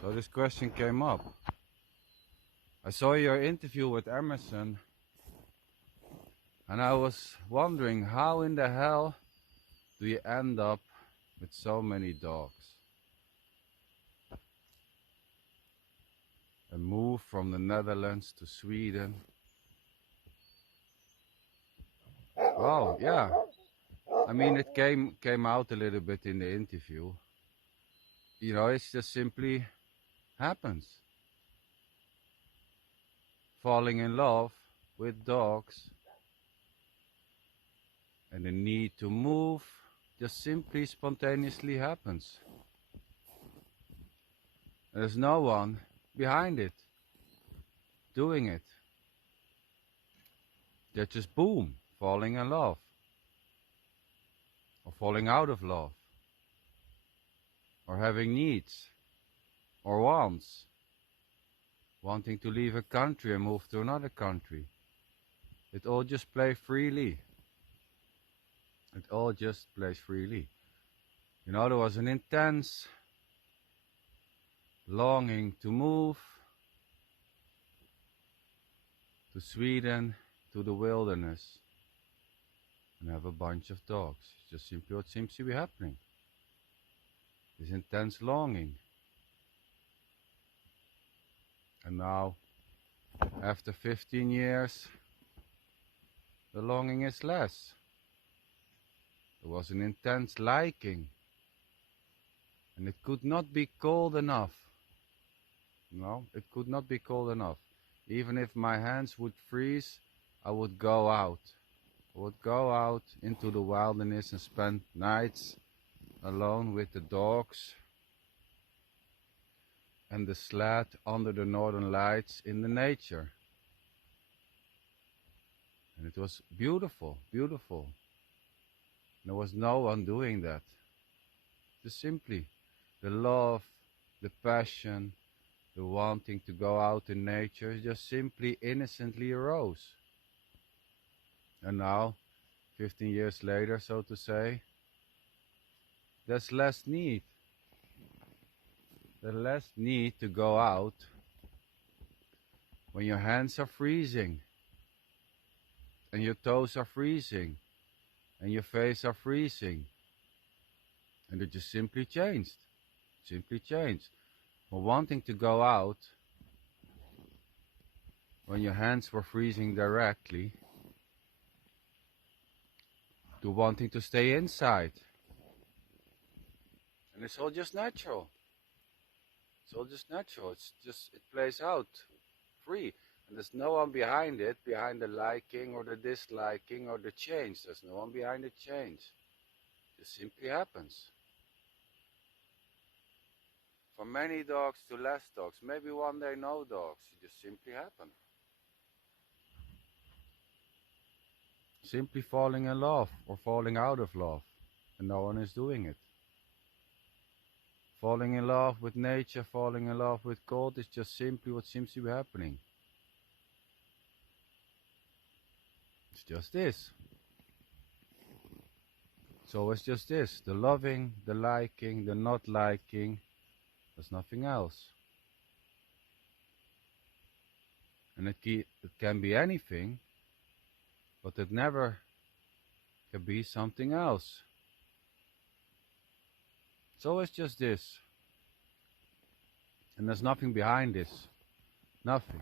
So this question came up. I saw your interview with Emerson, and I was wondering, how in the hell do you end up with so many dogs? A move from the Netherlands to Sweden. Wow, yeah. I mean, it came out a little bit in the interview. You know, it just simply happens. Falling in love with dogs and the need to move just simply spontaneously happens. There's no one behind it doing it. They're just boom, falling in love, or falling out of love, or having needs or wants, wanting to leave a country and move to another country. It all just plays freely. It all just plays freely. You know, there was an intense longing to move to Sweden, to the wilderness, and have a bunch of dogs. It's just simply what seems to be happening. This intense longing. And now, after 15 years, the longing is less. There was an intense liking, and it could not be cold enough. No, it could not be cold enough. Even if my hands would freeze, I would go out. I would go out into the wilderness and spend nights alone with the dogs and the sled under the northern lights in the nature. And it was beautiful, beautiful. There was no one doing that. Just simply the love, the passion, the wanting to go out in nature just simply innocently arose. And now, 15 years later, so to say, there's less need. There's less need to go out when your hands are freezing, and your toes are freezing, and your face are freezing. And it just simply changed. Simply changed. From wanting to go out when your hands were freezing directly to wanting to stay inside. And it's all just natural. It's all just natural. It's just, it plays out free. And there's no one behind it, behind the liking or the disliking or the change. There's no one behind the change. It just simply happens. From many dogs to less dogs, maybe one day no dogs. It just simply happen. Simply falling in love or falling out of love, and no one is doing it. Falling in love with nature, falling in love with cold is just simply what seems to be happening. It's just this. So it's just this. The loving, the liking, the not liking. There's nothing else. And it can be anything, but it never can be something else. So it's just this. And there's nothing behind this. Nothing.